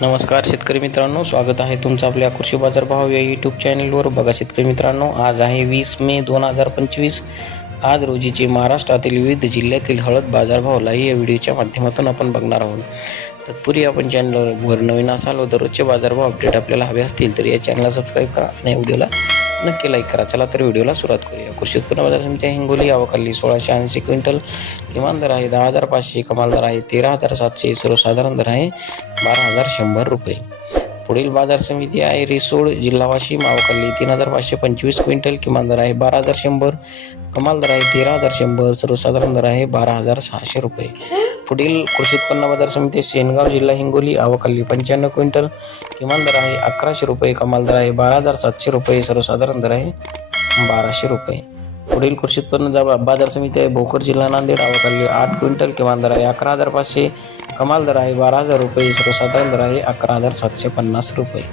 नमस्कार शेतकरी मित्रांनो. स्वागत आहे तुमचं आपल्या कृषी बाजार भाव या यूट्यूब चॅनलवर बघा शेतकरी मित्रांनो आज आहे वीस मे दोन हजार पंचवीस. आज रोजीचे महाराष्ट्रातील विविध जिल्ह्यातील हळद बाजारभावलाही या व्हिडिओच्या माध्यमातून आपण बघणार आहोत. तत्पूर्वी आपण चॅनलवर नवीन असाल व दररोजचे बाजारभाव अपडेट आपल्याला हवे असतील तर या चॅनलला सबस्क्राईब करा आणि व्हिडिओला नक्की लाईक करा चला तर व्हिडिओला सुरुवात करूया. कृषी उत्पन्न बाजार समिती हिंगोली अवकल्ली सोळाशे ऐंशी क्विंटल. किमान दर आहे दहा हजार पाचशे कमाल दर आहे तेरा हजार सातशे सर्वसाधारण दर आहे बारा हजार शंभर रुपये. पुढील बाजार समिती आहे रिसोड जिल्हा वाशिम आवकाली तीन हजार पाचशे पंचवीस क्विंटल. किमान दर आहे बारा हजार शंभर कमाल दर आहे तेरा हजार शंभर सर्वसाधारण दर आहे बारा हजार सहाशे रुपये. पुढील कृषी उत्पन्न बाजार समिती सेनगाव जिल्हा हिंगोली आवकाली पंच्याण्णव क्विंटल. किमान दर आहे अकराशे रुपये कमाल दर आहे बारा हजार सातशे रुपये सर्वसाधारण दर आहे बाराशे रुपये. पुढील कृषी उत्पन्न जा- बाजार समिती आहे भोकर जिल्हा नांदेड आवकाली आठ क्विंटल. किमान दर आहे अकरा हजार पाचशे कमाल दर आहे बारा हजार रुपये सर्वसाधारण दर आहे अकरा हजार सातशे पन्नास रुपये.